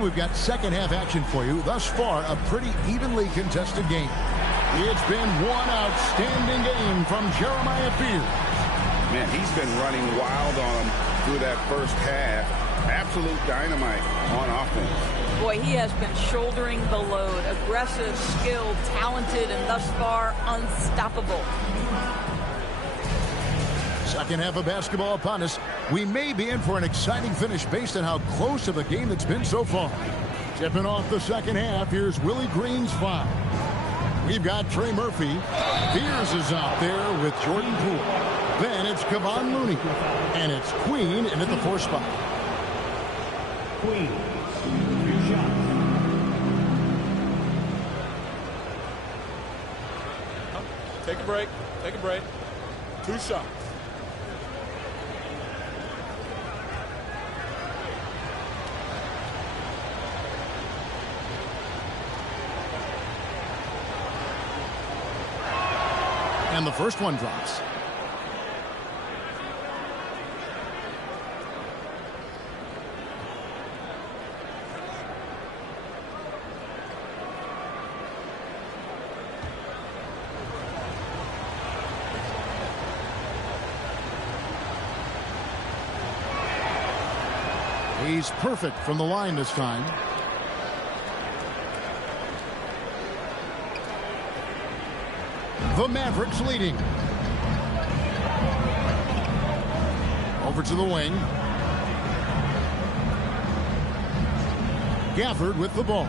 We've got second half action for you. Thus far, a pretty evenly contested game. It's been one outstanding game from Jeremiah Fears. Man, he's been running wild on him through that first half. Absolute dynamite on offense. Boy, he has been shouldering the load. Aggressive, skilled, talented, and thus far unstoppable. Second half of basketball upon us. We may be in for an exciting finish based on how close of a game it's been so far. Tipping off the second half, here's Willie Green's foul. We've got Trey Murphy. Fears is out there with Jordan Poole. Then it's Kevon Looney. And it's Queen in at the 4 spot. Queen, 2 shots. Take a break. Take a break. 2 shots. And the first one drops. He's perfect from the line this time. The Mavericks leading. Over to the wing. Gafford with the ball.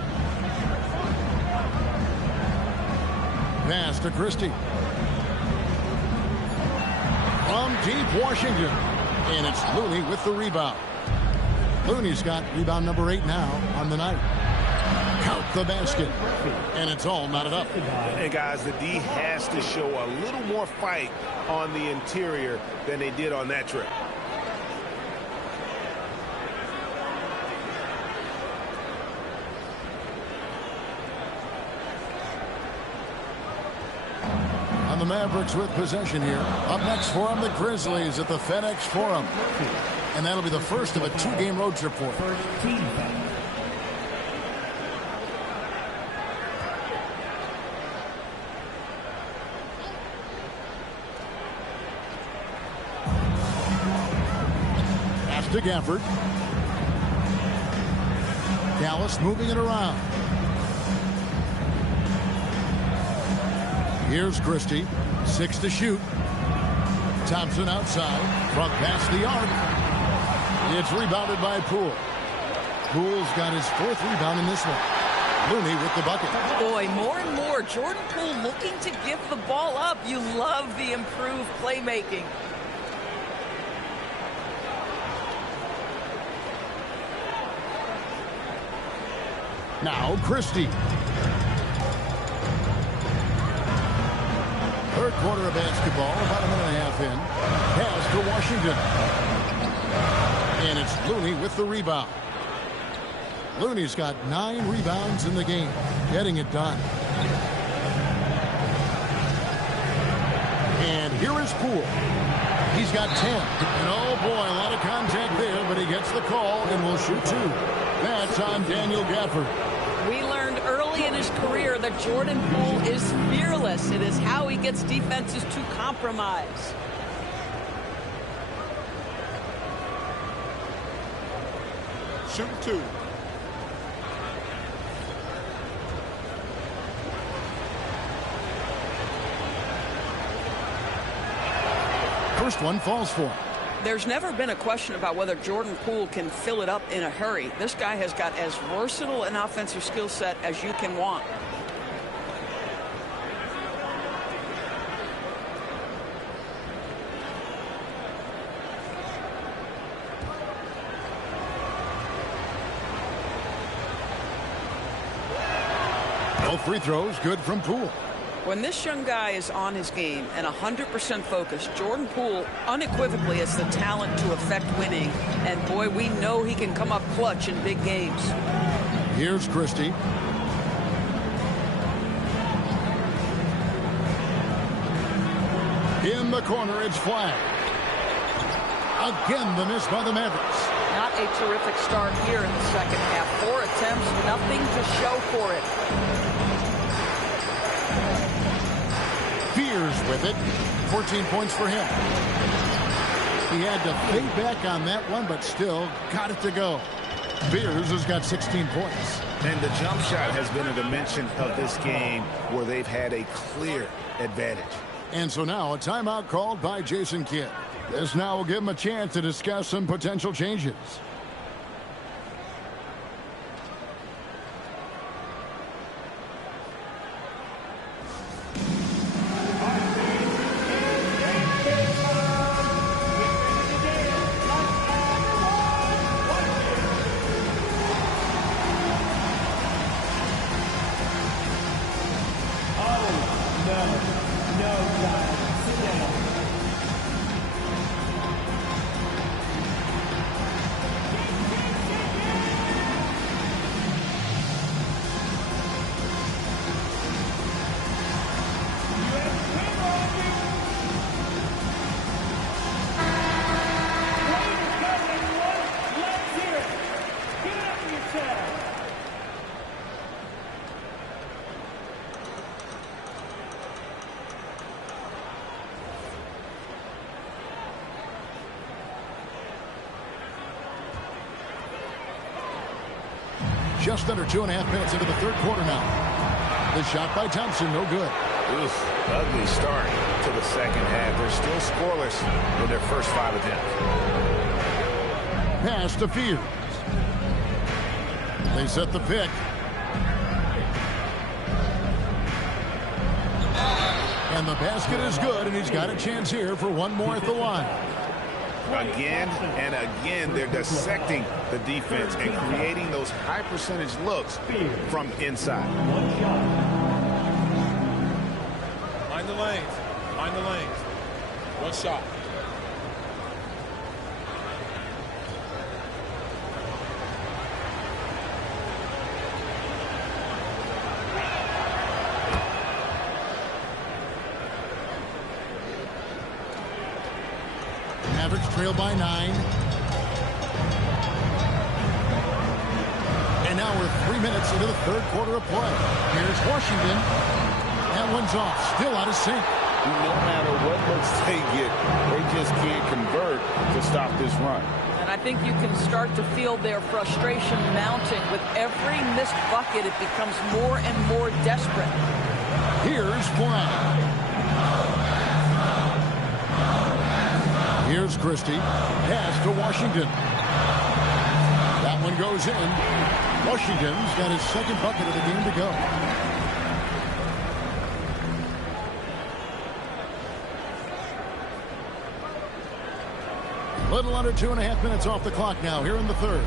Pass to Christie. From deep Washington. And it's Looney with the rebound. Looney's got rebound number 8 now on the night. Count the basket. And it's all knotted up. And guys, the D has to show a little more fight on the interior than they did on that trip. On the Mavericks with possession here. Up next for them, the Grizzlies at the FedEx Forum. And that'll be the first of a 2-game road trip for them. First team foul. To Gafford. Dallas moving it around. Here's Christie. 6 to shoot. Thompson outside. Front past the arc. It's rebounded by Poole. Poole's got his 4th rebound in this one. Looney with the bucket. Boy, more and more, Jordan Poole looking to give the ball up. You love the improved playmaking. Now Christie. Third quarter of basketball, about a minute and a half in. Pass to Washington. And it's Looney with the rebound. Looney's got 9 rebounds in the game, getting it done. And here is Poole. He's got 10. And oh boy, a lot of contact there, but he gets the call and will shoot 2. That's on Daniel Gafford. We learned early in his career that Jordan Poole is fearless. It is how he gets defenses to compromise. Shooting 2. First one falls for him. There's never been a question about whether Jordan Poole can fill it up in a hurry. This guy has got as versatile an offensive skill set as you can want. Both free throws good from Poole. When this young guy is on his game and 100% focused, Jordan Poole unequivocally has the talent to affect winning. And boy, we know he can come up clutch in big games. Here's Christie. In the corner, it's flagged. Again, the miss by the Mavericks. Not a terrific start here in the second half. 4 attempts nothing to show for it. Fears with it. 14 points for him. He had to fade back on that one, but still got it to go. Fears has got 16 points. And the jump shot has been a dimension of this game where they've had a clear advantage. And so now a timeout called by Jason Kidd. This now will give him a chance to discuss some potential changes. Just under 2.5 minutes into the third quarter now. The shot by Thompson, no good. Oof, ugly start to the second half. They're still scoreless in their first 5 attempts. Pass to Fears. They set the pick. And the basket is good, and he's got a chance here for one more at the line. Again and again, they're dissecting the defense and creating those high percentage looks from inside. Mind the lanes. Mind the lanes. One shot. Mavericks trail by 9. And now we're 3 minutes into the third quarter of play. Here's Washington. That one's off. Still out of sync. No matter what looks they get, they just can't convert to stop this run. And I think you can start to feel their frustration mounting. With every missed bucket, it becomes more and more desperate. Here's Flag. Here's Christie. Pass to Washington. That one goes in. Washington's got his second bucket of the game to go. Little under 2.5 minutes off the clock now here in the third.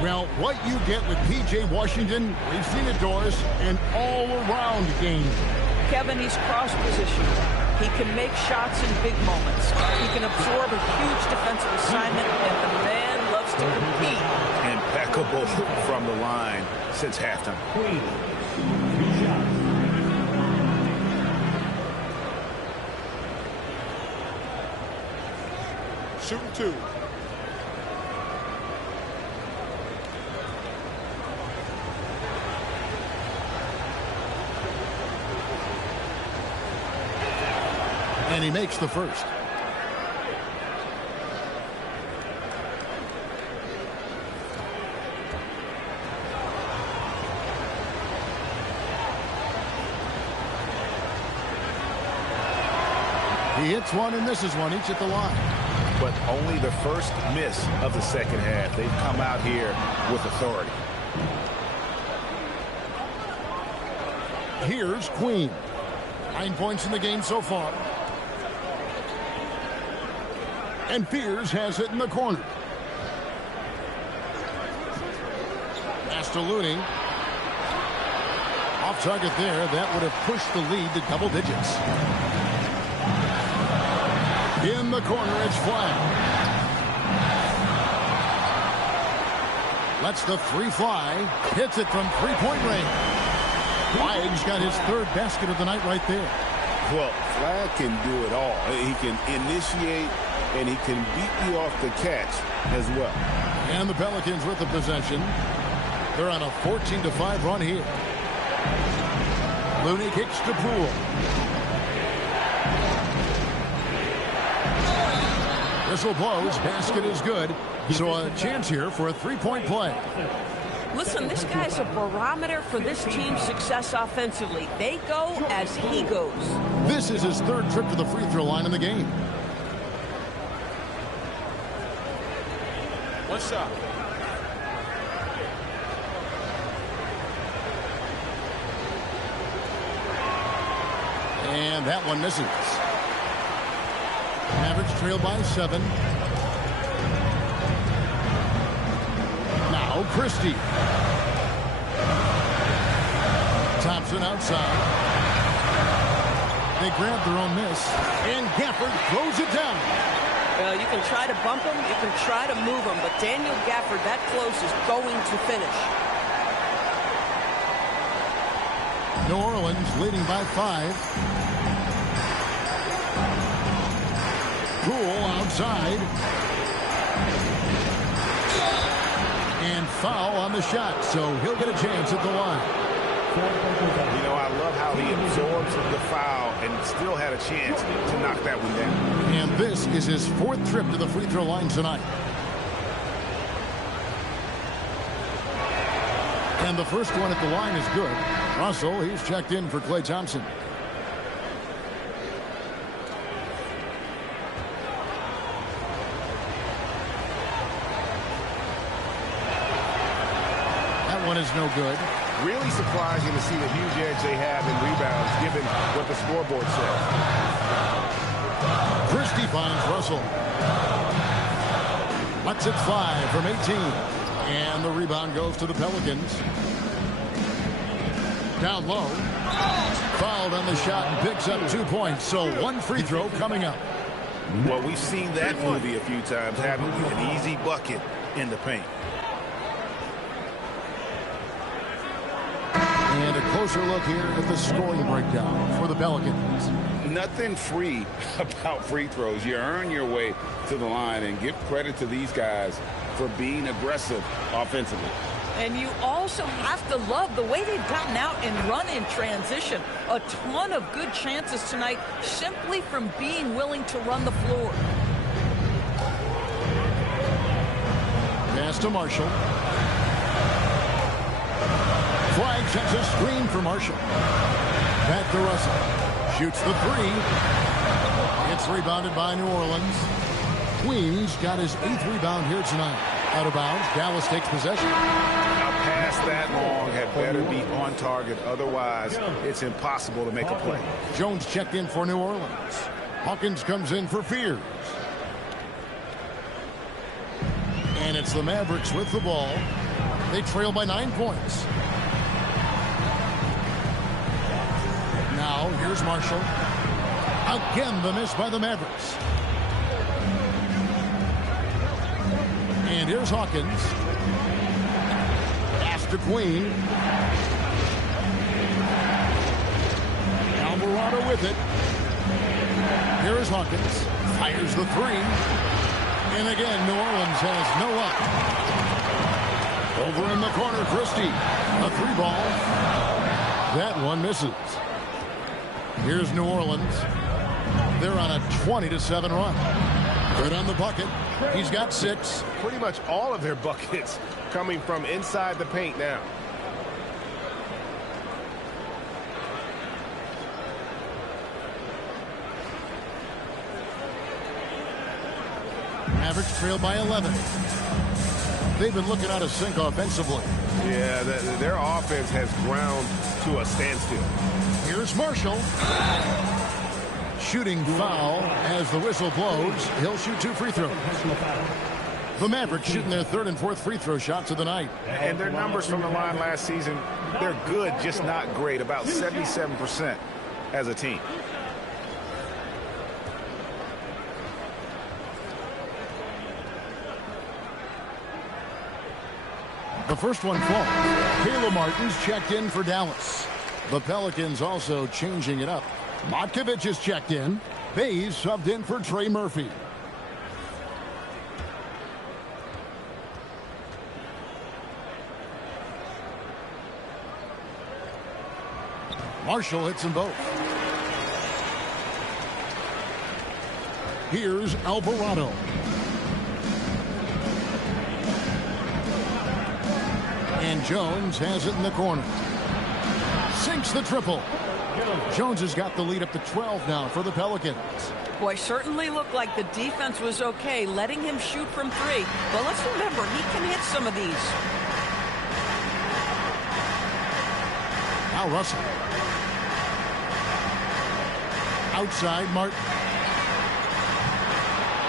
Well, what you get with P.J. Washington, we've seen it, Doris, an all-around game. Kevin, he's cross-positioned. He can make shots in big moments. He can absorb a huge defensive assignment, and the man loves to compete. Impeccable from the line since halftime. Shooting 2. And he makes the first. He hits one and misses one, each at the line. But only the first miss of the second half. They've come out here with authority. Here's Queen. 9 points in the game so far. And Fears has it in the corner. Pass to Looney. Off target there. That would have pushed the lead to double digits. In the corner, it's Flag. Lets the three fly. Hits it from three-point range. Flag's got his third basket of the night right there. Well, Flag can do it all. He can initiate, and he can beat you off the catch as well. And the Pelicans with the possession. They're on a 14-5 run here. Looney kicks to Poole. Whistle blows. Basket is good. So a chance here for a three-point play. Listen, this guy's a barometer for this team's success offensively. They go as he goes. This is his third trip to the free throw line in the game. One shot. And that one misses. Mavericks trail by 7. Now Christie. Thompson outside. They grab their own miss. And Gafford throws it down. Well, you can try to bump him, you can try to move him, but Daniel Gafford that close is going to finish. New Orleans leading by 5. Poole outside. And foul on the shot, so he'll get a chance at the line. You know, I love how he absorbs the foul and still had a chance to knock that one down. And this is his 4th trip to the free throw line tonight. And the first one at the line is good. Russell, he's checked in for Klay Thompson. That one is no good. Really surprising to see the huge edge they have in rebounds given what the scoreboard says. Christie finds Russell. Lets it fly from 18. And the rebound goes to the Pelicans. Down low. Fouled on the shot and picks up 2 points. So one free throw coming up. Well, we've seen that movie a few times, having an easy bucket in the paint. And a closer look here at the scoring breakdown for the Pelicans. Nothing free about free throws. You earn your way to the line, and give credit to these guys for being aggressive offensively. And you also have to love the way they've gotten out and run in transition. A ton of good chances tonight simply from being willing to run the floor. Pass to Marshall. Flag sets a screen for Marshall. Back to Russell. Shoots the 3. It's rebounded by New Orleans. Queens got his 8th rebound here tonight. Out of bounds. Dallas takes possession. A pass that long had better be on target. Otherwise, it's impossible to make a play. Jones checked in for New Orleans. Hawkins comes in for Fears. And it's the Mavericks with the ball. They trail by 9 points. Now, here's Marshall. Again, the miss by the Mavericks. And here's Hawkins. Pass to Queen. Alvarado with it. Here is Hawkins. Fires the 3. And again, New Orleans has no up. Over in the corner, Christie. A 3-ball. That one misses. Here's New Orleans. They're on a 20-7 run. Good on the bucket. He's got 6. Pretty much all of their buckets coming from inside the paint now. Mavericks trail by 11. They've been looking out of sync offensively. Yeah, their offense has ground to a standstill. Here's Marshall. Shooting foul as the whistle blows. He'll shoot 2 free throws. The Mavericks shooting their 3rd and 4th free throw shots of the night. And their numbers from the line last season, they're good, just not great. About 77% as a team. The first one falls. Caleb Martin's checked in for Dallas. The Pelicans also changing it up. Matkovich is checked in. Bays subbed in for Trey Murphy. Marshall hits them both. Here's Alvarado. And Jones has it in the corner. Sinks the triple. Jones has got the lead up to 12 now for the Pelicans. Boy, certainly looked like the defense was okay, letting him shoot from three. But let's remember, he can hit some of these. Now Russell. Outside, Martin.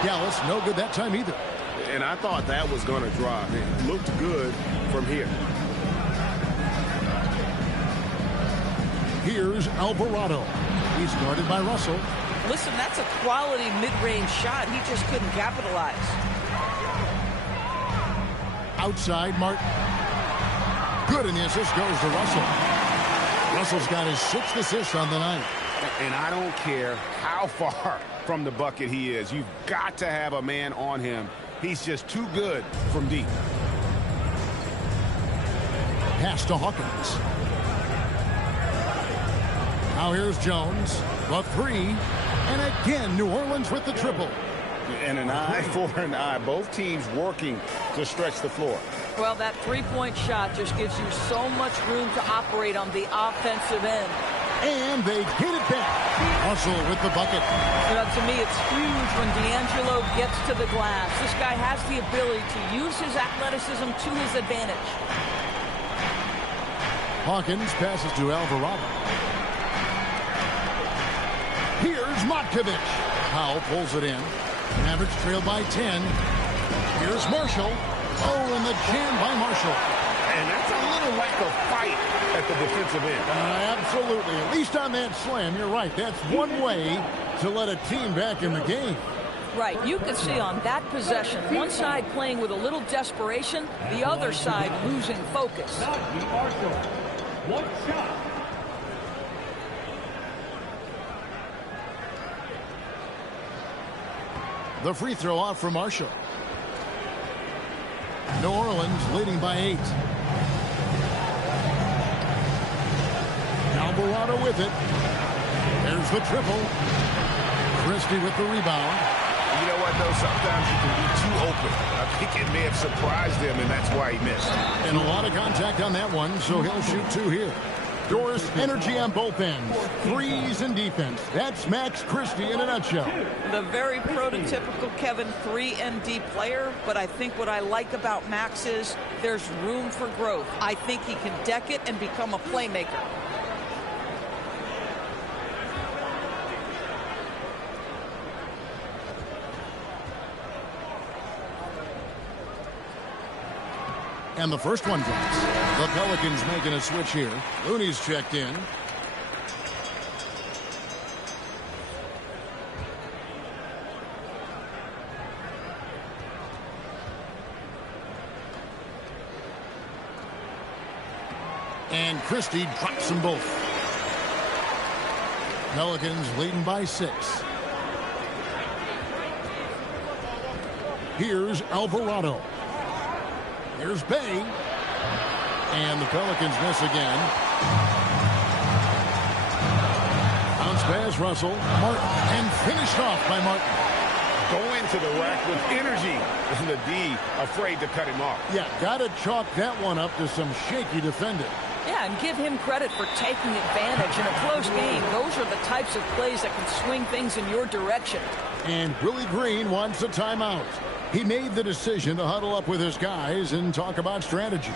Dallas, no good that time either. And I thought that was going to drop. It looked good from here. Here's Alvarado. He's guarded by Russell. Listen, that's a quality mid-range shot. He just couldn't capitalize. Outside, Martin. Good, and the assist goes to Russell. Russell's got his 6th assist on the night. And I don't care how far from the bucket he is. You've got to have a man on him. He's just too good from deep. Pass to Hawkins. Now here's Jones. The three. And again, New Orleans with the triple. And an eye for an eye. Both teams working to stretch the floor. Well, that three-point shot just gives you so much room to operate on the offensive end. And they get it back. Russell with the bucket. You know, to me, it's huge when D'Angelo gets to the glass. This guy has the ability to use his athleticism to his advantage. Hawkins passes to Alvarado. Here's Matkovic. Powell pulls it in. Mavericks trail by 10. Here's Marshall. Oh, and the jam by Marshall. And that's a little lack of fight at the defensive end. Absolutely. At least on that slam, you're right. That's one way to let a team back in the game. Right. You can see on that possession, one side playing with a little desperation, the other side losing focus. Marshall. One shot. The free throw off for Marshall. New Orleans leading by 8. Alvarado with it. There's the triple. Christie with the rebound. You know what, though? Sometimes you can be too open. I think it may have surprised him, and that's why he missed. And a lot of contact on that one, so he'll shoot 2 here. Doris, energy on both ends. Threes and defense. That's Max Christie in a nutshell. The very prototypical Kevin 3-and-D player, but I think what I like about Max is there's room for growth. I think he can deck it and become a playmaker. And the first one drops. The Pelicans making a switch here. Looney's checked in. And Christie drops them both. Pelicans leading by 6. Here's Alvarado. Here's Bay. And the Pelicans miss again. Bounce pass, Russell. Martin. And finished off by Martin. Going to the rack with energy. And the D afraid to cut him off. Yeah, got to chalk that one up to some shaky defending. Yeah, and give him credit for taking advantage in a close game. Those are the types of plays that can swing things in your direction. And Willie Green wants a timeout. He made the decision to huddle up with his guys and talk about strategy.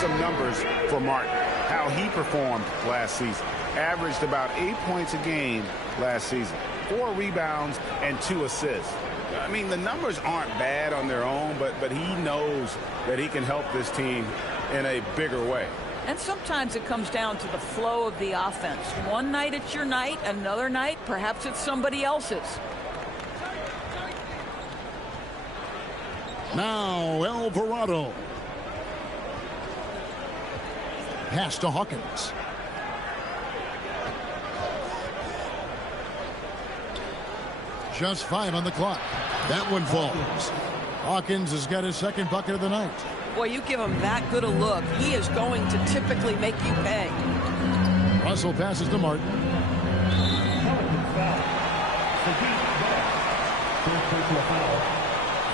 some numbers for Martin. How he performed last season. Averaged about 8 points a game last season. 4 rebounds and 2 assists. I mean, the numbers aren't bad on their own, but he knows that he can help this team in a bigger way. And sometimes it comes down to the flow of the offense. One night it's your night, another night perhaps it's somebody else's. Now Alvarado. Pass to Hawkins. Just 5 on the clock. That one falls. Hawkins has got his second bucket of the night. Boy, you give him that good a look, he is going to typically make you pay. Russell passes to Martin.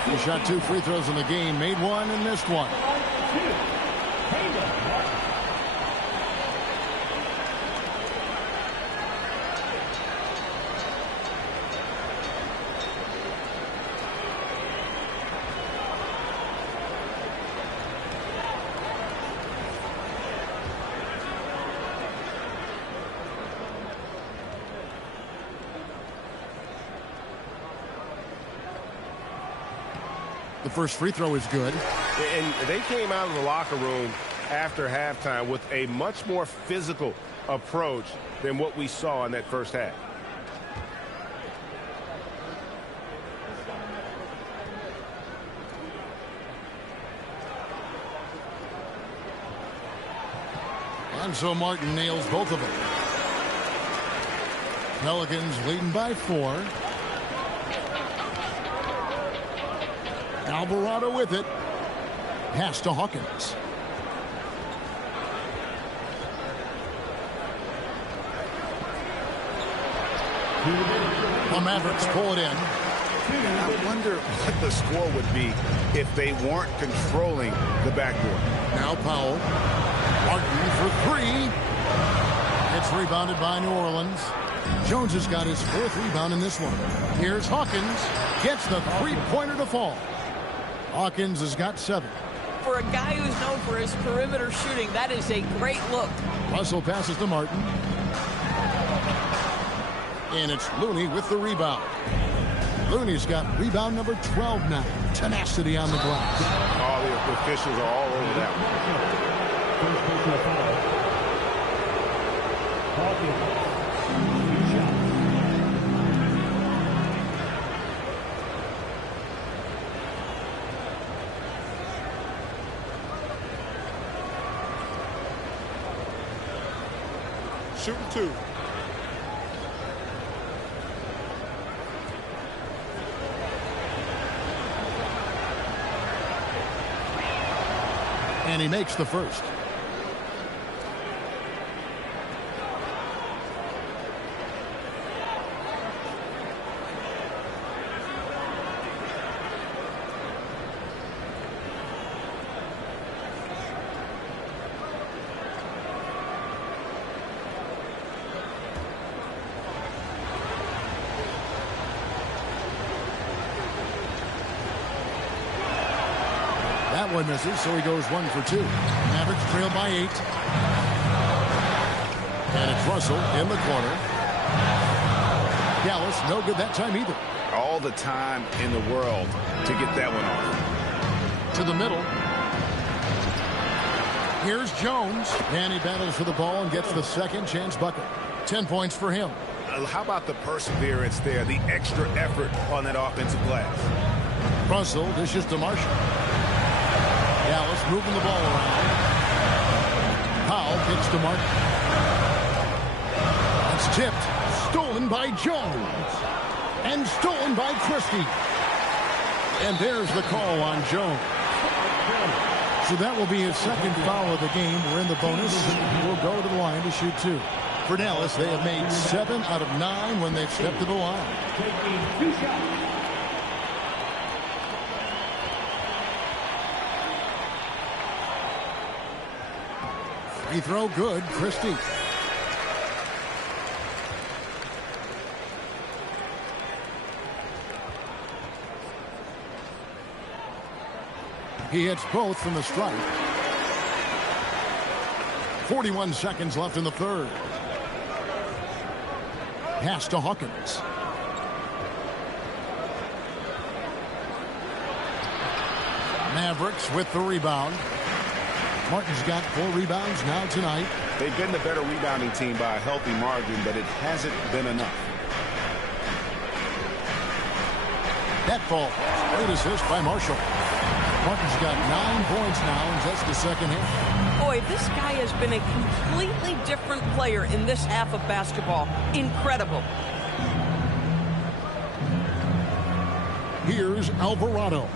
He shot 2 free throws in the game, made 1 and missed 1. The first free throw is good. And they came out of the locker room after halftime with a much more physical approach than what we saw in that first half. And so Martin nails both of them. Pelicans leading by 4. Alvarado with it. Pass to Hawkins. The Mavericks pull it in. I wonder what the score would be if they weren't controlling the backboard. Now Powell. Martin for 3. It's rebounded by New Orleans. Jones has got his 4th rebound in this one. Here's Hawkins. Gets the 3-pointer to fall. Hawkins has got 7. For a guy who's known for his perimeter shooting, that is a great look. Russell passes to Martin. And it's Looney with the rebound. Looney's got rebound number 12 now. Tenacity on the glass. All the officials are all over that one. Shooting 2. And he makes the first. That one misses, so he goes 1 for 2. Mavericks trail by 8. And it's Russell in the corner. Dallas, no good that time either. All the time in the world to get that one off. To the middle. Here's Jones. And he battles for the ball and gets the second chance bucket. 10 points for him. How about the perseverance there, the extra effort on that offensive glass? Russell dishes to Marshall. Dallas moving the ball around. Powell kicks to Martin. It's tipped. Stolen by Jones. And stolen by Christie. And there's the call on Jones. So that will be his second foul of the game. We're in the bonus. We'll go to the line to shoot 2. For Dallas, they have made 7 out of 9 when they've stepped to the line. Free throw good. Christie. He hits both from the strike. 41 seconds left in the third. Pass to Hawkins. Mavericks with the rebound. Martin's got 4 rebounds now tonight. They've been the better rebounding team by a healthy margin, but it hasn't been enough. That ball. Great assist by Marshall. Martin's got 9 points now in just the second half. Boy, this guy has been a completely different player in this half of basketball. Incredible. Here's Alvarado.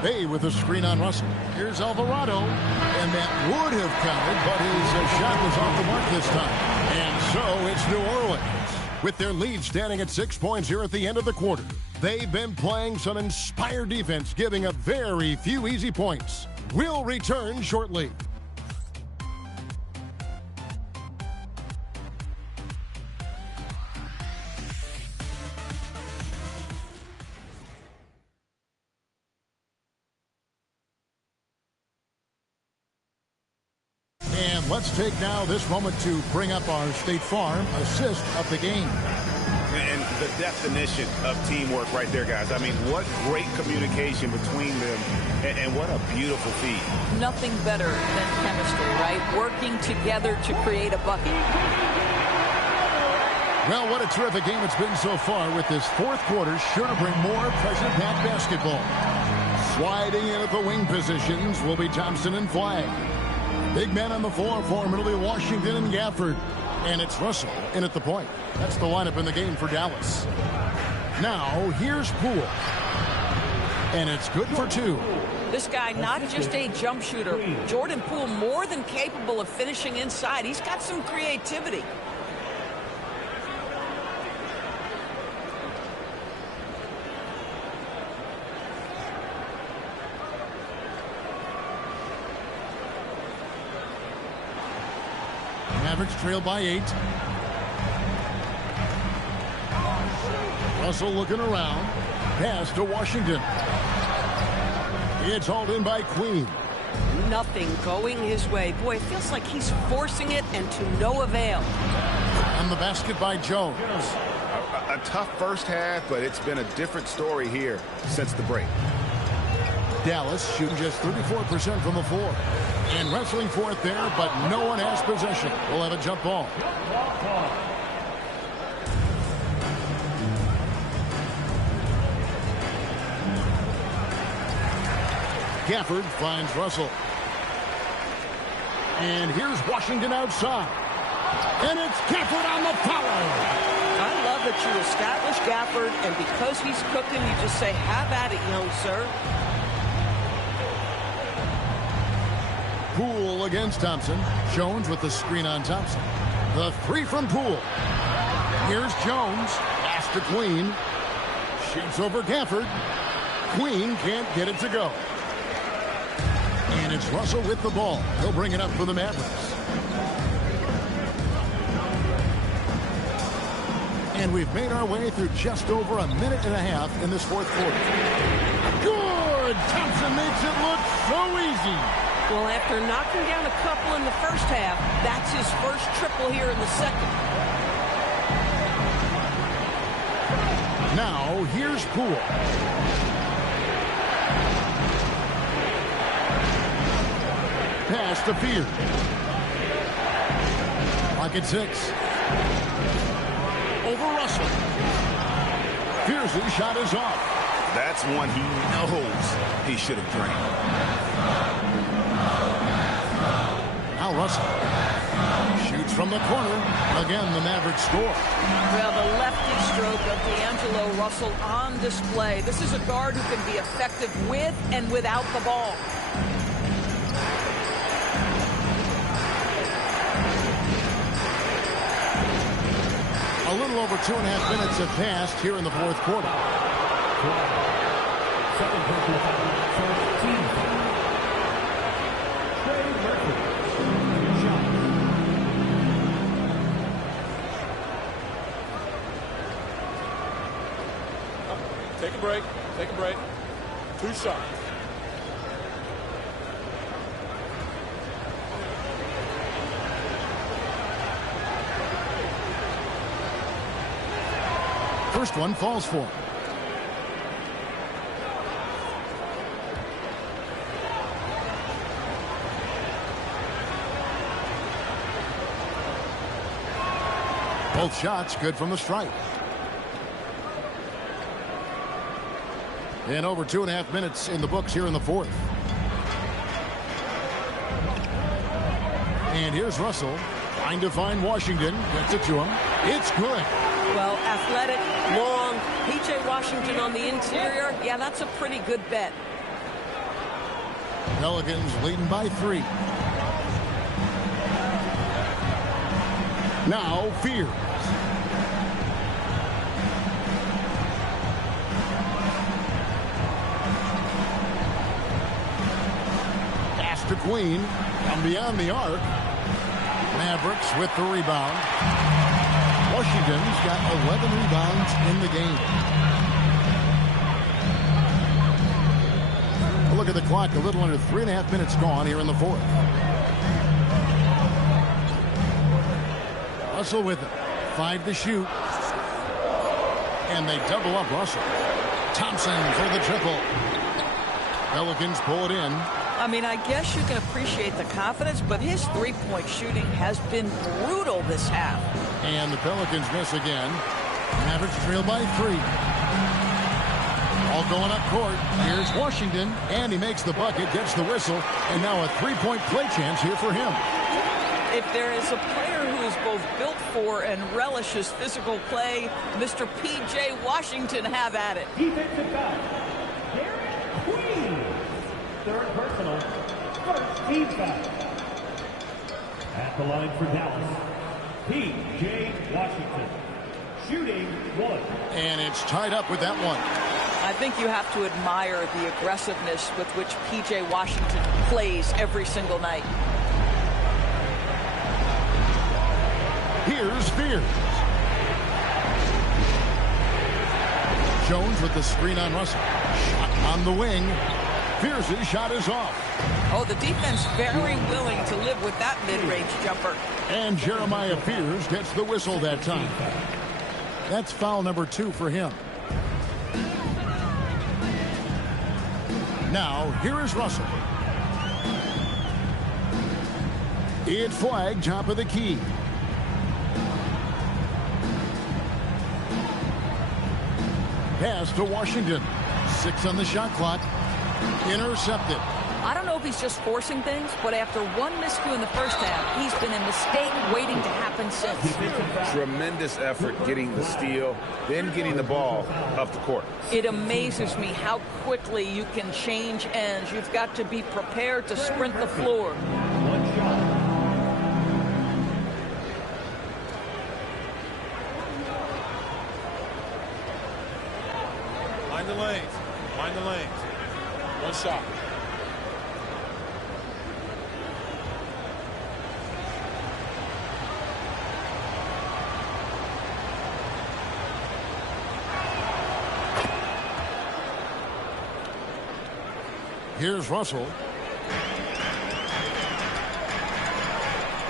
Bay with a screen on Russell. Here's Alvarado. And that would have counted, but his shot was off the mark this time. And so it's New Orleans. With their lead standing at 6 points here at the end of the quarter. They've been playing some inspired defense, giving up very few easy points. We'll return shortly. And let's take now this moment to bring up our State Farm assist of the game. And the definition of teamwork right there, guys. I mean, what great communication between them, and what a beautiful feed. Nothing better than chemistry, right? Working together to create a bucket. Well, what a terrific game it's been so far, with this fourth quarter sure to bring more pressure-packed basketball. Sliding in at the wing positions will be Thompson and Flagg. Big men on the floor for him. It'll be Washington and Gafford. And it's Russell in at the point. That's the lineup in the game for Dallas. Now, here's Poole. And it's good for 2. This guy, not just a jump shooter. Jordan Poole, more than capable of finishing inside. He's got some creativity. Mavericks trail by 8. Russell looking around. Pass to Washington. It's hauled in by Queen. Nothing going his way. Boy, it feels like he's forcing it and to no avail. And the basket by Jones. A tough first half, but it's been a different story here since the break. Dallas shooting just 34% from the floor. And wrestling for it there, but no one has possession. We'll have a jump ball. Gafford finds Russell. And here's Washington outside. And it's Gafford on the follow. I love that you establish Gafford, and because he's cooking, you just say, have at it, young sir. Poole against Thompson. Jones with the screen on Thompson. The 3 from Poole. Here's Jones. Pass to Queen. Shoots over Gafford. Queen can't get it to go. And it's Russell with the ball. He'll bring it up for the Mavericks. And we've made our way through just over a minute and a half in this fourth quarter. Good! Thompson makes it look so easy. Well, after knocking down a couple in the first half, that's his first triple here in the second. Now, here's Poole. Pass to Fear. Clock at 6. Over Russell. Fear's shot is off. That's one he knows he should have drained. Now Russell shoots from the corner. Again, the Mavericks score. Well, the lefty stroke of D'Angelo Russell on display. This is a guard who can be effective with and without the ball. A little over 2.5 minutes have passed here in the fourth quarter. Take a break. Take a break. 2 shots. first one falls for him. Both shots good from the stripe. And over 2.5 minutes in the books here in the fourth. And here's Russell trying to find Washington. Gets it to him. It's good. Well, athletic, long, P.J. Washington on the interior. Yeah, that's a pretty good bet. Pelicans leading by 3. Now Fears. Pass to Queen. From beyond the arc. Mavericks with the rebound. Washington's got 11 rebounds in the game. A look at the clock. A little under 3.5 minutes gone here in the fourth. Russell with it. 5 to shoot. And they double up Russell. Thompson for the triple. Pelicans pull it in. I mean, I guess you can appreciate the confidence, but his three-point shooting has been brutal this half. And the Pelicans miss again. Mavericks trail by 3. All going up court. Here's Washington, and he makes the bucket, gets the whistle, and now a three-point play chance here for him. If there is a player who is both built for and relishes physical play, Mr. P.J. Washington, have at it. Defensive foul. Derek Queen. Third personal. First team foul. At the line for Dallas, P.J. Washington. Shooting 1. And it's tied up with that one. I think you have to admire the aggressiveness with which P.J. Washington plays every single night. Here's Fears. Jones with the screen on Russell. Shot on the wing. Fears' shot is off. Oh, the defense very willing to live with that mid-range jumper. And Jeremiah Fears gets the whistle that time. That's foul number 2 for him. Now, here is Russell. It's flag, top of the key. Pass to Washington. 6 on the shot clock. Intercepted. I don't know if he's just forcing things, but after one miscue in the first half, he's been a mistake waiting to happen since. Tremendous effort getting the steal, then getting the ball up the court. It amazes me how quickly you can change ends. You've got to be prepared to sprint the floor. One shot. Mind the lanes. Mind the lanes. One shot. Here's Russell.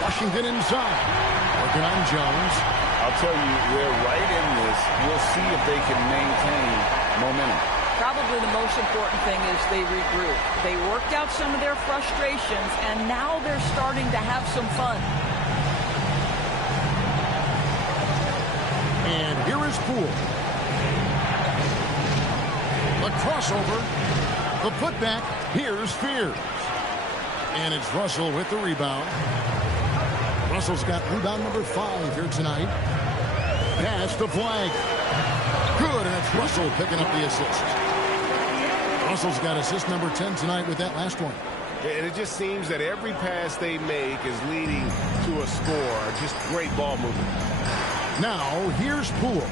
Washington inside. Working on Jones. I'll tell you, they're right in this. We'll see if they can maintain momentum. Probably the most important thing is they regroup. They worked out some of their frustrations, and now they're starting to have some fun. And here is Poole. The crossover. The putback. Here's Fears. And it's Russell with the rebound. Russell's got rebound number 5 here tonight. Pass to Flag. Good, and it's Russell picking up the assist. Russell's got assist number 10 tonight with that last one. And it just seems that every pass they make is leading to a score. Just great ball movement. Now, here's Poole.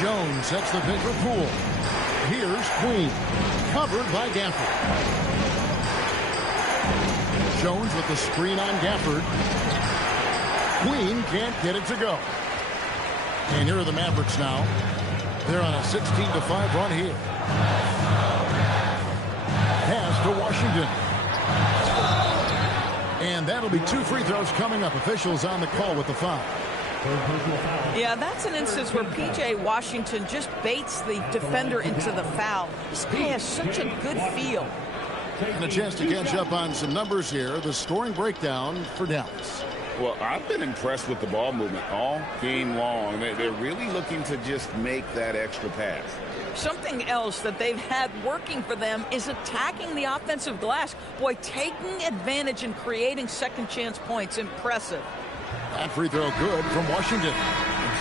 Jones sets the pick for Poole. Here's Queen. Covered by Gafford. Jones with the screen on Gafford. Queen can't get it to go. And here are the Mavericks now. They're on a 16-5 run here. Pass to Washington. And that'll be 2 free throws coming up. Officials on the call with the foul. Third personal foul. Yeah, that's an instance where P.J. Washington just baits the defender into the foul. This guy has such a good feel. And a chance to catch up on some numbers here. The scoring breakdown for Dallas. Well, I've been impressed with the ball movement all game long. They're really looking to just make that extra pass. Something else that they've had working for them is attacking the offensive glass. Boy, taking advantage and creating second chance points. Impressive. That free throw good from Washington.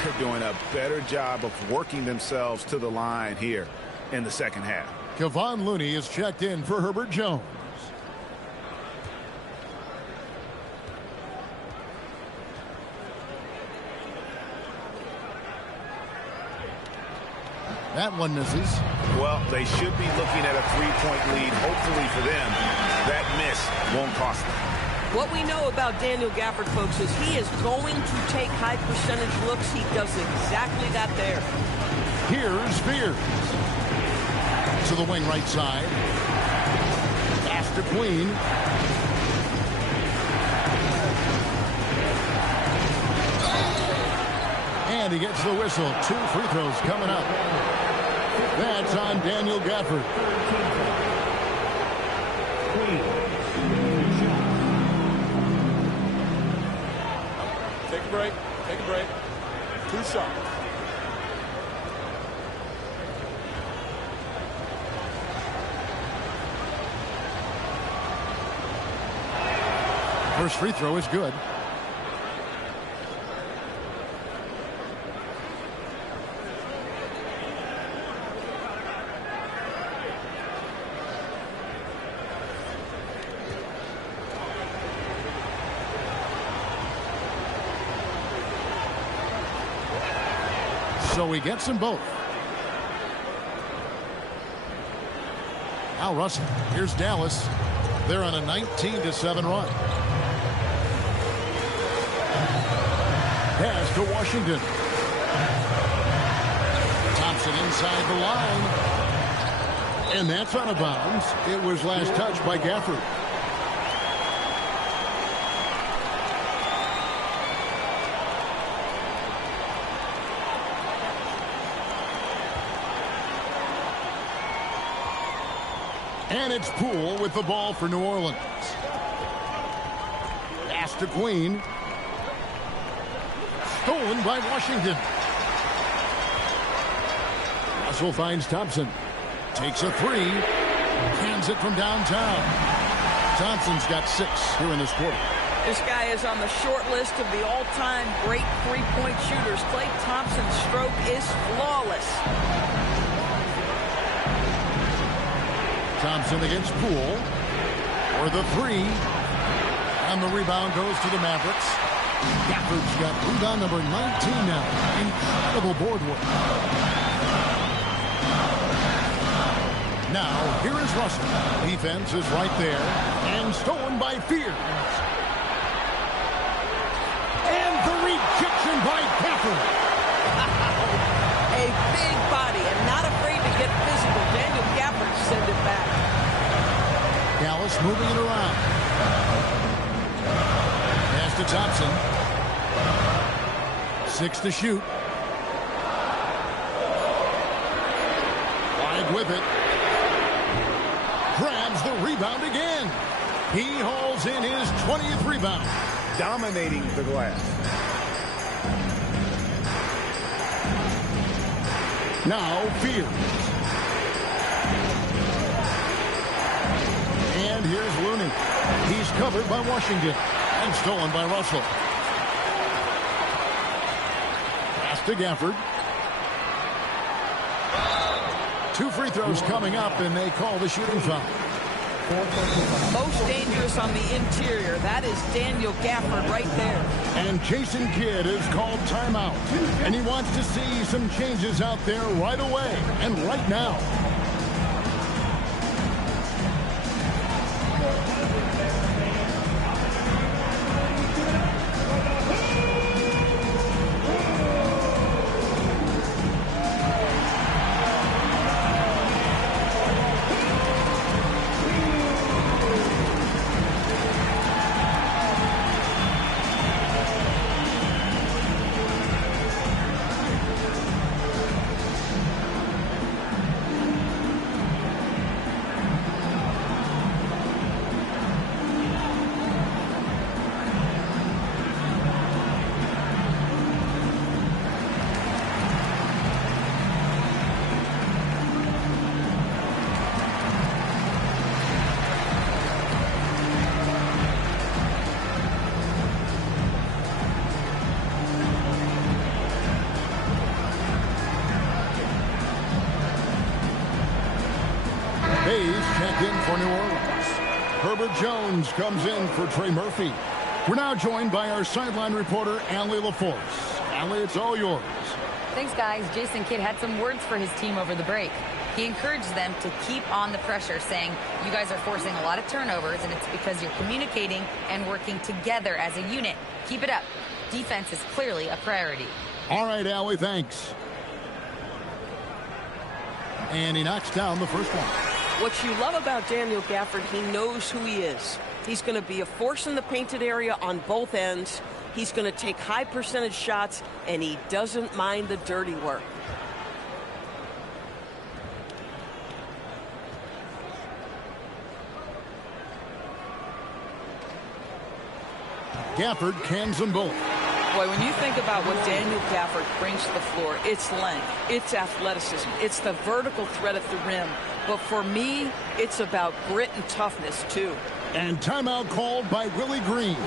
They're doing a better job of working themselves to the line here in the second half. Kevon Looney is checked in for Herbert Jones. That one misses. Well, they should be looking at a three-point lead. Hopefully for them, that miss won't cost them. What we know about Daniel Gafford, folks, is he is going to take high percentage looks. He does exactly that there. Here's Spears. To the wing right side. Pass to Queen. And he gets the whistle. 2 free throws coming up. That's on Daniel Gafford. Take a break. Take a break. 2 shots. First free throw is good. So he gets them both. Now Russell. Here's Dallas. They're on a 19-7 run. Pass to Washington. Thompson inside the line. And that's out of bounds. It was last touched by Gafford. And it's Poole with the ball for New Orleans. Pass to Queen. Stolen by Washington. Russell finds Thompson. Takes a 3. Hands it from downtown. Thompson's got 6 here in this quarter. This guy is on the short list of the all-time great three-point shooters. Klay Thompson's stroke is flawless. Thompson against Poole. For the 3. And the rebound goes to the Mavericks. Gafford's got rebound number 19 now. Incredible board work. Now, here is Russell. Defense is right there. And stolen by Fears. And the rejection by Gafford. A big body and not afraid to get physical. Daniel Gafford sent it back. Dallas moving it around. Pass to Thompson. 6 to shoot. Wide with it. Grabs the rebound again. He hauls in his 20th rebound. Dominating the glass. Now Fears. And here's Looney. He's covered by Washington. And stolen by Russell. Pass to Gafford. 2 free throws coming up, and they call the shooting foul. Most dangerous on the interior. That is Daniel Gafford right there. And Jason Kidd is called timeout. And he wants to see some changes out there right away and right now. Herbert Jones comes in for Trey Murphy. We're now joined by our sideline reporter, Allie LaForce. Allie, it's all yours. Thanks, guys. Jason Kidd had some words for his team over the break. He encouraged them to keep on the pressure, saying, you guys are forcing a lot of turnovers, and it's because you're communicating and working together as a unit. Keep it up. Defense is clearly a priority. All right, Allie, thanks. And he knocks down the first one. What you love about Daniel Gafford, he knows who he is. He's going to be a force in the painted area on both ends. He's going to take high percentage shots, and he doesn't mind the dirty work. Gafford cans them both. Boy, when you think about what Daniel Gafford brings to the floor, it's length, it's athleticism, it's the vertical threat at the rim. But for me, it's about grit and toughness, too. And timeout called by Willie Green.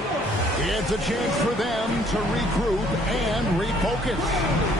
It's a chance for them to regroup and refocus.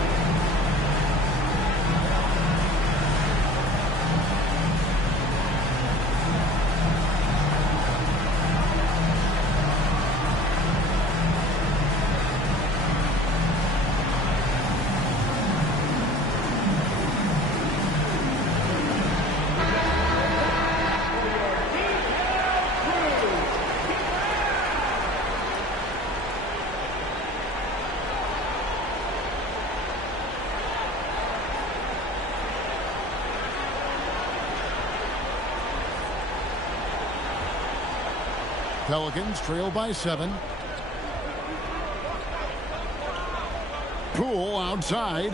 Pelicans trail by 7. Poole outside.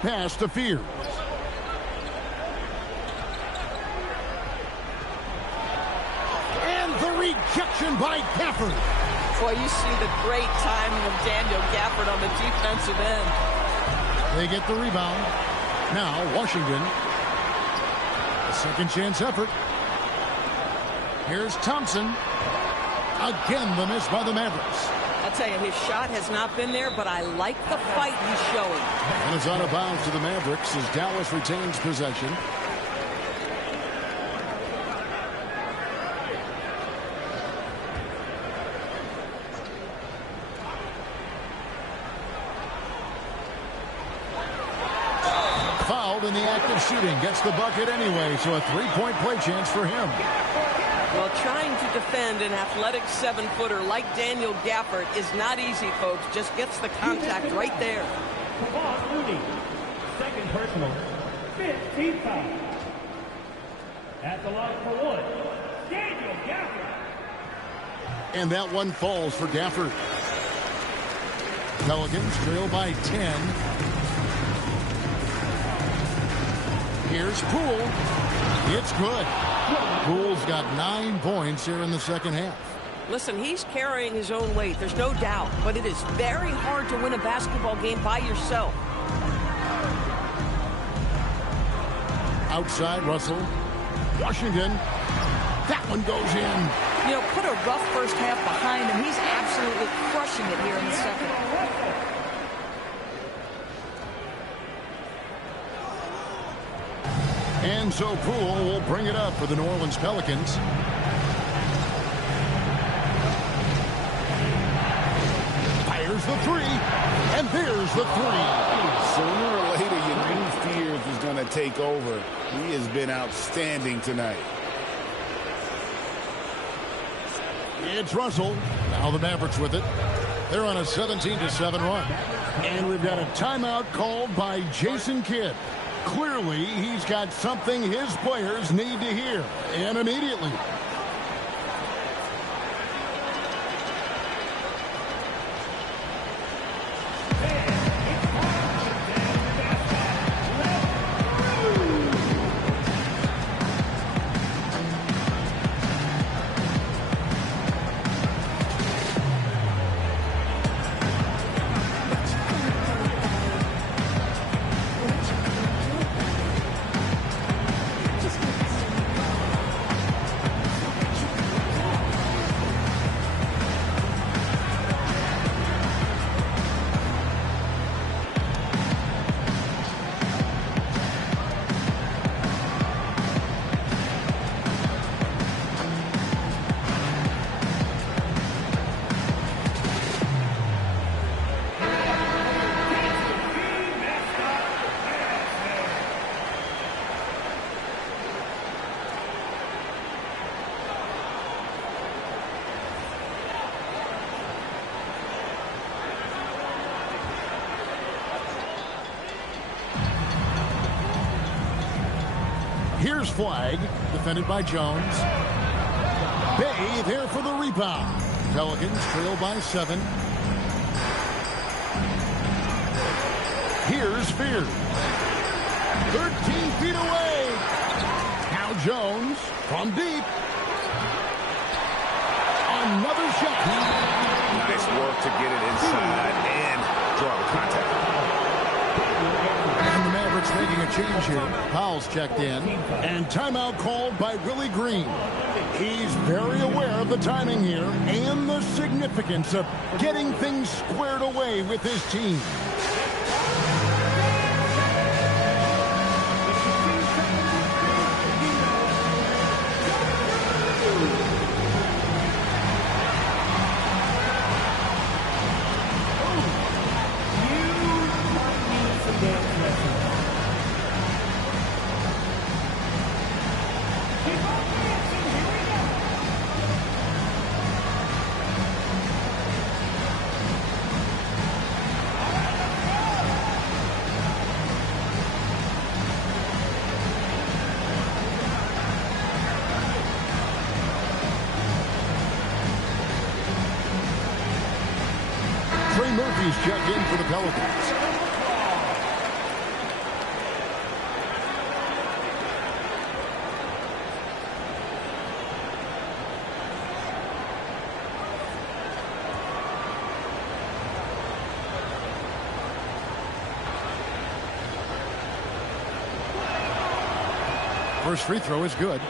Pass to Fears. And the rejection by Gafford. Boy, you see the great timing of Daniel Gafford on the defensive end. They get the rebound. Now Washington. A second chance effort. Here's Thompson. Again, the miss by the Mavericks. I'll tell you, his shot has not been there, but I like the fight he's showing. And it's out of bounds to the Mavericks as Dallas retains possession. Fouled in the act of shooting. Gets the bucket anyway, so a three-point play chance for him. Well, trying to defend an athletic 7-footer like Daniel Gafford is not easy, folks. Just gets the contact right there. Kevon Looney, second personal, 15th foul. At the line for one, Daniel Gafford. And that one falls for Gafford. Pelicans trail by 10. Here's Poole. It's good. Poole's got 9 points here in the second half. Listen, he's carrying his own weight. There's no doubt. But it is very hard to win a basketball game by yourself. Outside, Russell. Washington. That one goes in. You know, put a rough first half behind him. He's absolutely crushing it here in the second. And so Poole will bring it up for the New Orleans Pelicans. Fires the three, and there's the three. Sooner or later, you knew Fears was going to take over. He has been outstanding tonight. It's Russell. Now the Mavericks with it. They're on a 17-7 run. And we've got a timeout called by Jason Kidd. Clearly, he's got something his players need to hear, and immediately. Here's Flag, defended by Jones. Bay there for the rebound. Pelicans trail by 7. Here's Fears. 13 feet away. Now Jones from deep. Another shot. Nice work to get it inside and draw the contact. And the Mavericks making a change here. Powell's checked in. And timeout called by Willie Green. He's very aware of the timing here and the significance of getting things squared away with his team. Murphy's checked in for the Pelicans. First free throw is good.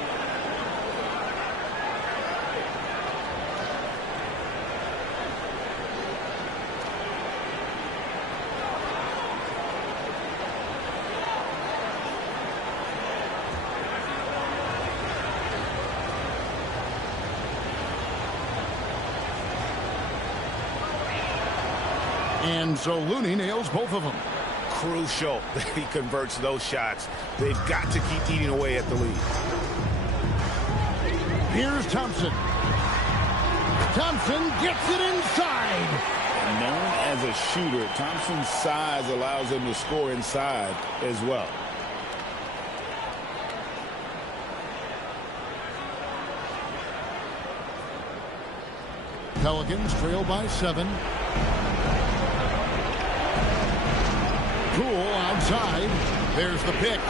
And so Looney nails both of them. Crucial that he converts those shots. They've got to keep eating away at the lead. Here's Thompson. Thompson gets it inside. Known as a shooter, Thompson's size allows him to score inside as well. Pelicans trail by 7. Poole outside. There's the pick.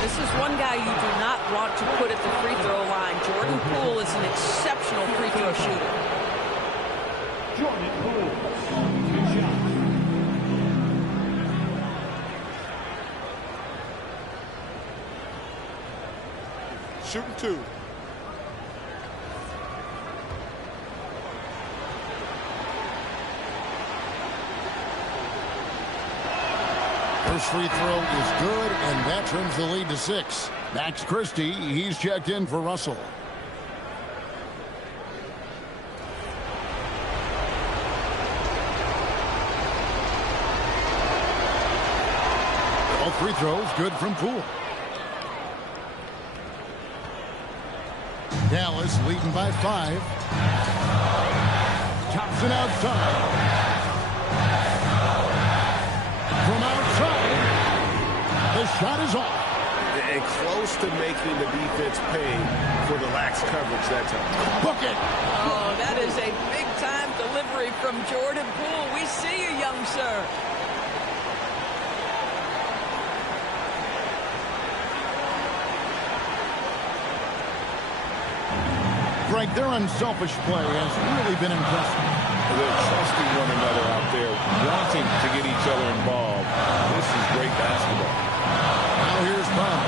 This is one guy you do not want to put at the free throw line. Jordan Poole is an exceptional free throw shooter. Jordan Poole. Good shot. Shooting 2. First free throw is good, and that trims the lead to 6. Max Christie, he's checked in for Russell. All free throws good from Poole. Dallas leading by 5. Thompson outside. From outside, the shot is off. And close to making the defense pay for the lax coverage that time. Book it. Oh, that is a big-time delivery from Jordan Poole. We see you, young sir. Greg, their unselfish play has really been impressive. They're trusting one another out there, wanting to get each other involved. This is great basketball. Now here's Brown.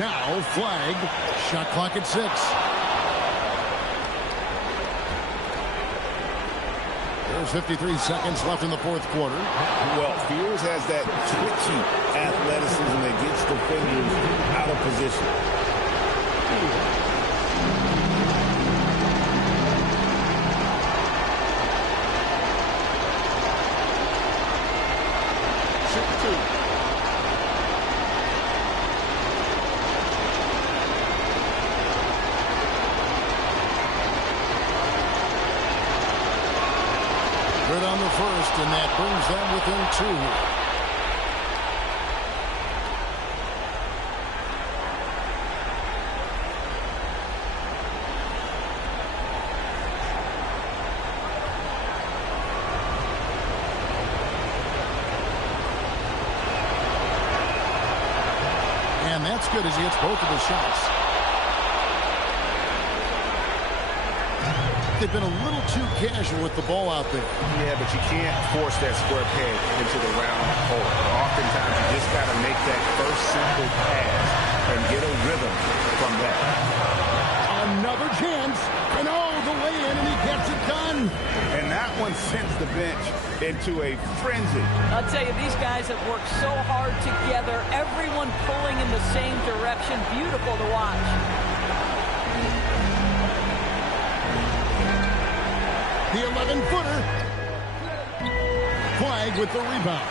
Now Flag. Shot clock at 6. There's 53 seconds left in the fourth quarter. Well, Fears has that twitchy athleticism that gets defenders out of position. Good on the first, and that brings them within 2. And that's good as he hits both of his shots. They've been a little too casual with the ball out there. Yeah, but you can't force that square peg into the round hole. Oftentimes, you just got to make that first simple pass and get a rhythm from that. Another chance. And the lay-in, and he gets it done. And that one sends the bench into a frenzy. I'll tell you, these guys have worked so hard together. Everyone pulling in the same direction. Beautiful to watch. The 11-footer. Flag with the rebound.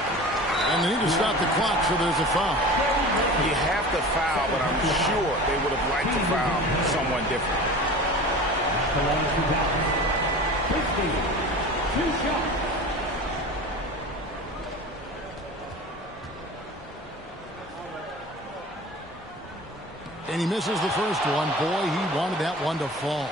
And they need to stop the clock, so there's a foul. You have to foul, but I'm sure they would have liked to foul someone different. And he misses the first one. Boy, he wanted that one to fall.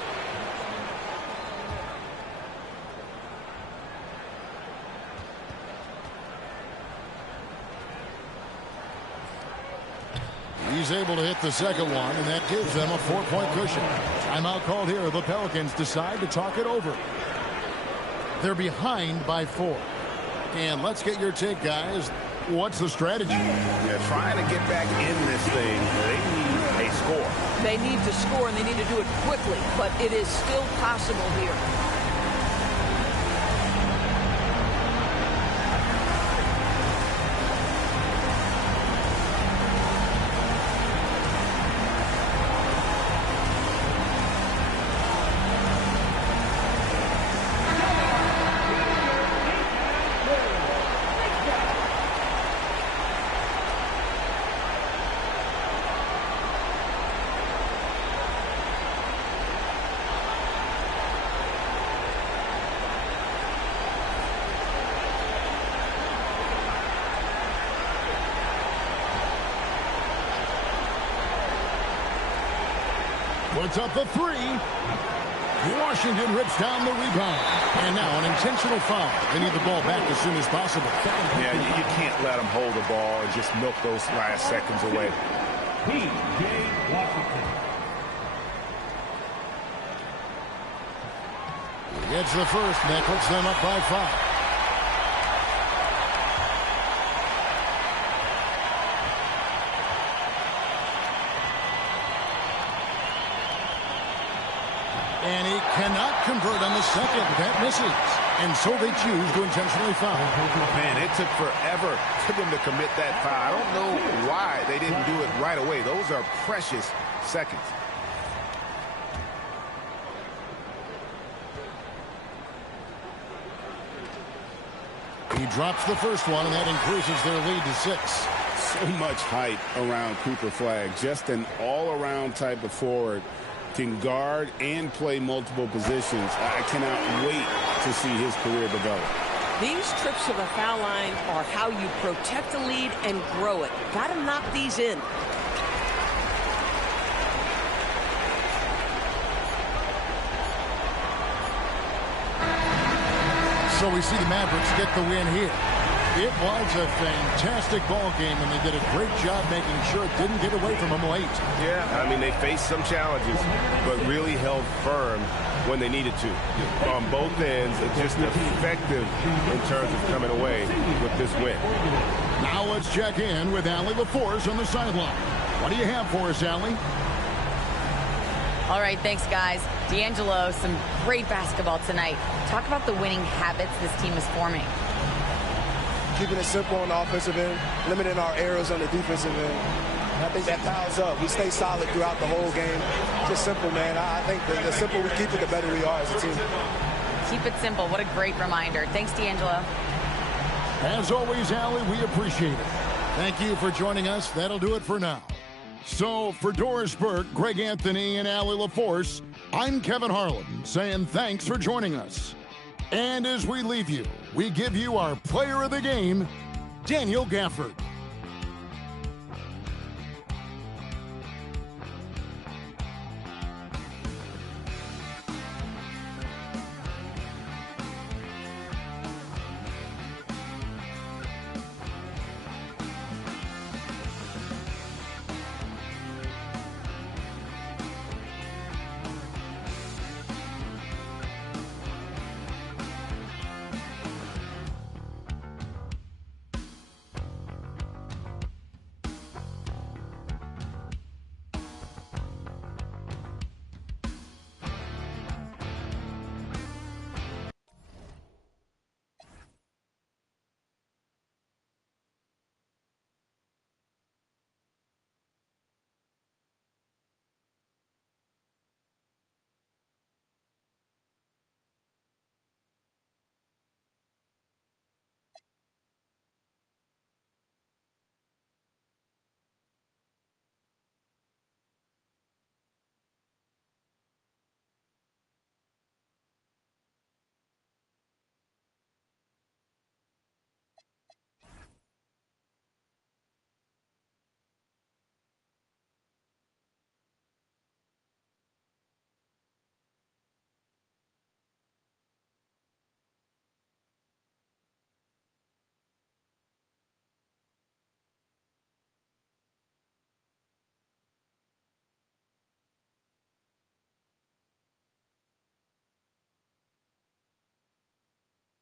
He's able to hit the second one, and that gives them a 4-point cushion. Timeout called here. The Pelicans decide to talk it over. They're behind by 4. And let's get your take, guys. What's the strategy? They're trying to get back in this thing. They need a score. They need to score, and they need to do it quickly, but it is still possible here. Puts up the 3. Washington rips down the rebound. And now an intentional foul. They need the ball back as soon as possible. Yeah, you can't let them hold the ball and just milk those last seconds away. P.J. Washington. Gets the first, and that puts them up by 5. And he cannot convert on the second. That misses. And so they choose to intentionally foul. Man, it took forever for them to commit that foul. I don't know why they didn't do it right away. Those are precious seconds. He drops the first one, and that increases their lead to 6. So much hype around Cooper Flagg. Just an all-around type of forward. Can guard and play multiple positions. I cannot wait to see his career develop. These trips to the foul line are how you protect the lead and grow it. Got to knock these in. So we see the Mavericks get the win here. It was a fantastic ball game, and they did a great job making sure it didn't get away from them late. Yeah, I mean, they faced some challenges, but really held firm when they needed to. On both ends, just effective in terms of coming away with this win. Now let's check in with Allie LaForce on the sideline. What do you have for us, Allie? All right, thanks, guys. D'Angelo, some great basketball tonight. Talk about the winning habits this team is forming. Keeping it simple on the offensive end, limiting our errors on the defensive end. And I think that piles up. We stay solid throughout the whole game. Just simple, man. I think the simpler we keep it, the better we are as a team. Keep it simple. What a great reminder. Thanks, D'Angelo. As always, Allie, we appreciate it. Thank you for joining us. That'll do it for now. So, for Doris Burke, Greg Anthony, and Allie LaForce, I'm Kevin Harlan, saying thanks for joining us. And as we leave you, we give you our player of the game, Daniel Gafford.